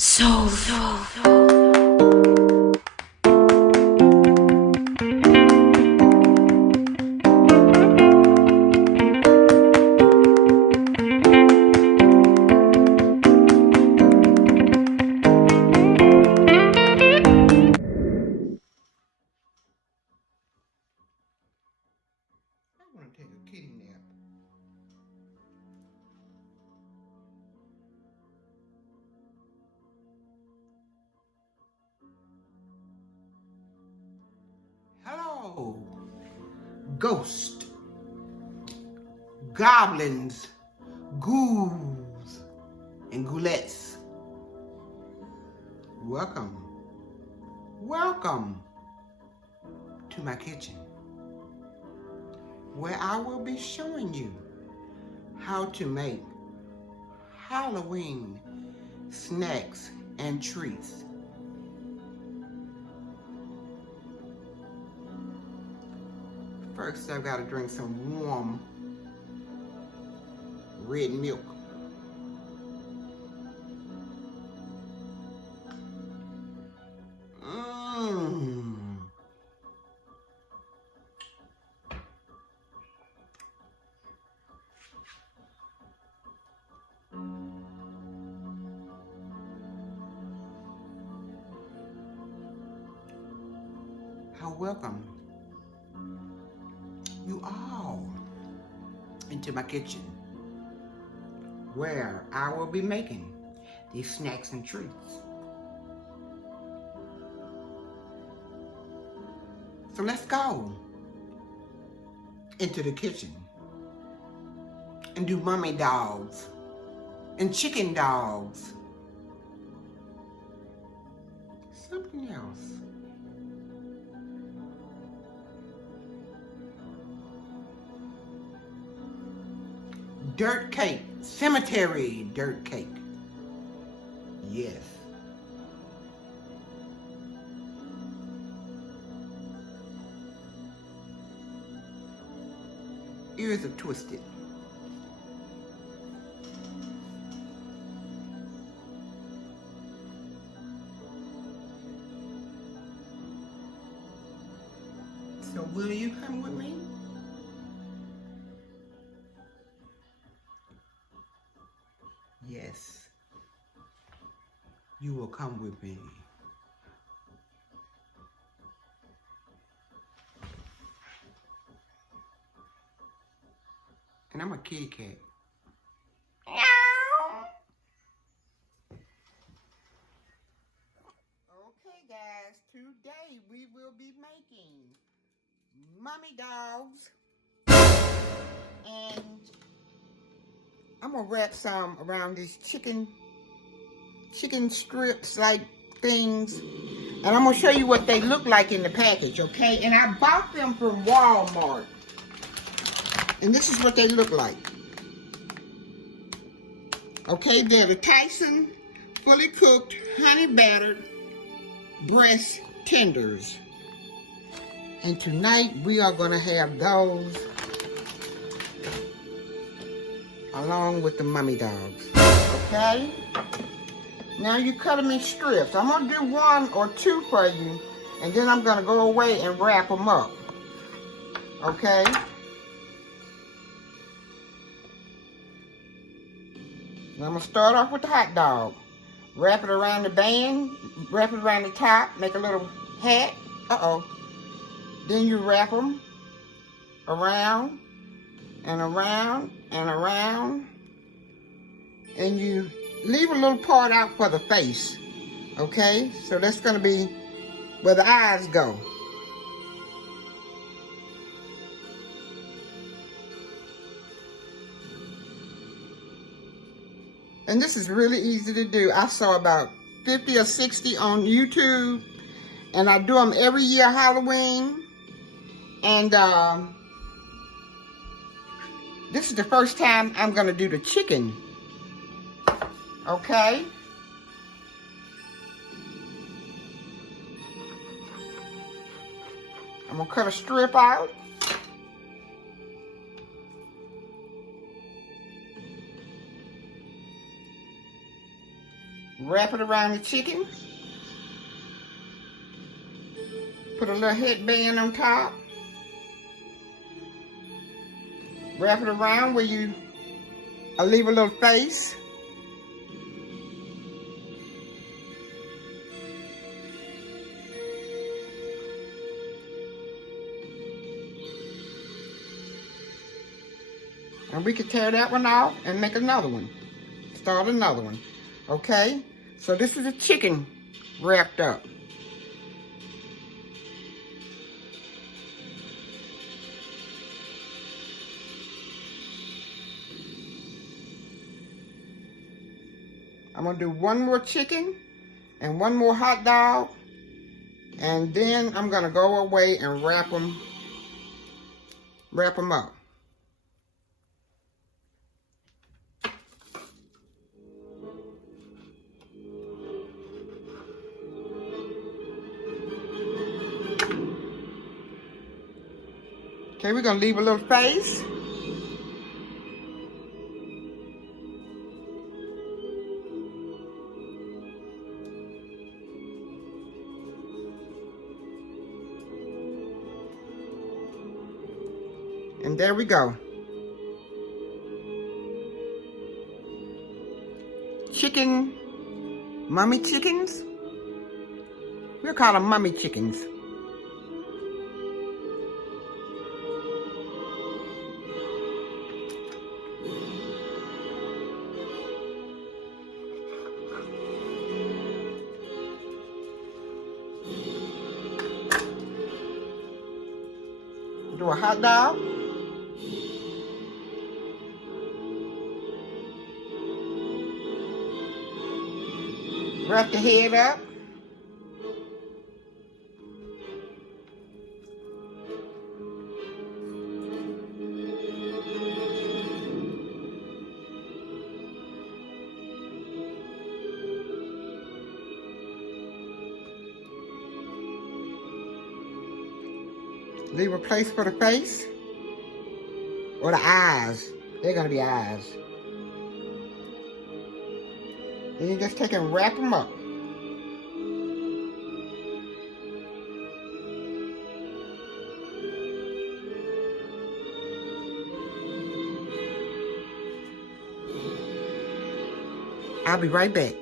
So. I want to take a kitty nap. Hello, ghosts, goblins, ghouls, and ghoulettes. Welcome, welcome to my kitchen, where I will be showing you how to make Halloween snacks and treats. First, I've got to drink some warm red milk. Mmm. How welcome you all into my kitchen, where I will be making these snacks and treats. So let's go into the kitchen and do mummy dogs and chicken dogs. Something else. Dirt cake, cemetery dirt cake. Yes. Ears are twisted. So will you come with me? Yes, you will come with me. And I'm a kitty cat. Okay, guys, today we will be making mummy dogs, and I'm gonna wrap some around these chicken strips like things, and I'm gonna show you what they look like in the package, okay? And I bought them from Walmart, and this is what they look like. Okay, they're the Tyson fully cooked honey battered breast tenders, and tonight we are gonna have those along with the mummy dogs. Okay, now you cut them in strips. I'm gonna do one or two for you, and then I'm gonna go away and wrap them up. Okay, and I'm gonna start off with the hot dog. Wrap it around the band, wrap it around the top, make a little hat. Then you wrap them around and around and around, and you leave a little part out for the face. Okay, so that's gonna be where the eyes go. And this is really easy to do. I saw about 50 or 60 on YouTube, and I do them every year Halloween. And this is the first time I'm gonna do the chicken. Okay. I'm gonna cut a strip out. Wrap it around the chicken. Put a little headband on top. Wrap it around where you leave a little face. And we could tear that one off and make another one. Start another one. Okay? So this is a chicken wrapped up. I'm going to do one more chicken and one more hot dog. And then I'm going to go away and wrap them up. Okay, we're going to leave a little face. And there we go. Chicken, mummy chickens. We'll call them mummy chickens. Do a hot dog. Wrap the head up. Leave a place for the face or the eyes. They're gonna be eyes. Then you just take and wrap them up. I'll be right back.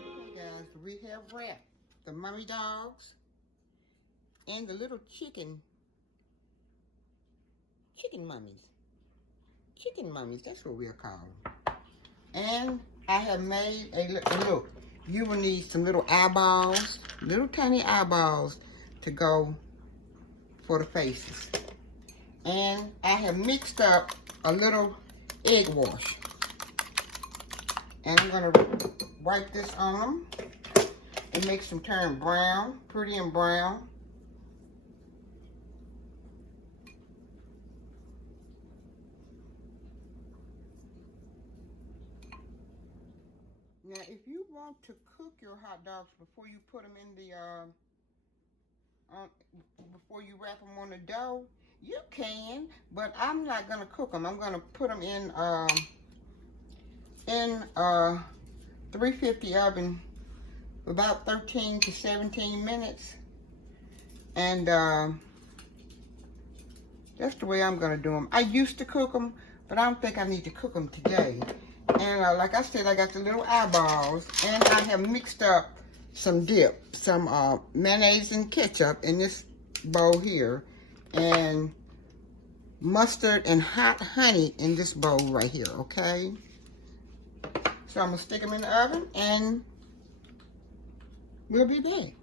Hey guys, we have wrapped the mummy dogs and the little chicken mummies. Chicken mummies, that's what we'll call them. And I have made look, you will need some little eyeballs, little tiny eyeballs to go for the faces. And I have mixed up a little egg wash. And I'm gonna wipe this on them. It makes them turn brown, pretty and brown. Now, if you want to cook your hot dogs before you put them in the, before you wrap them on the dough, you can, but I'm not gonna cook them. I'm gonna put them in 350 oven for about 13 to 17 minutes. And that's the way I'm gonna do them. I used to cook them, but I don't think I need to cook them today. And like I said, I got the little eyeballs, and I have mixed up some dip, some mayonnaise and ketchup in this bowl here, and mustard and hot honey in this bowl right here, okay? So I'm gonna stick them in the oven, and we'll be back.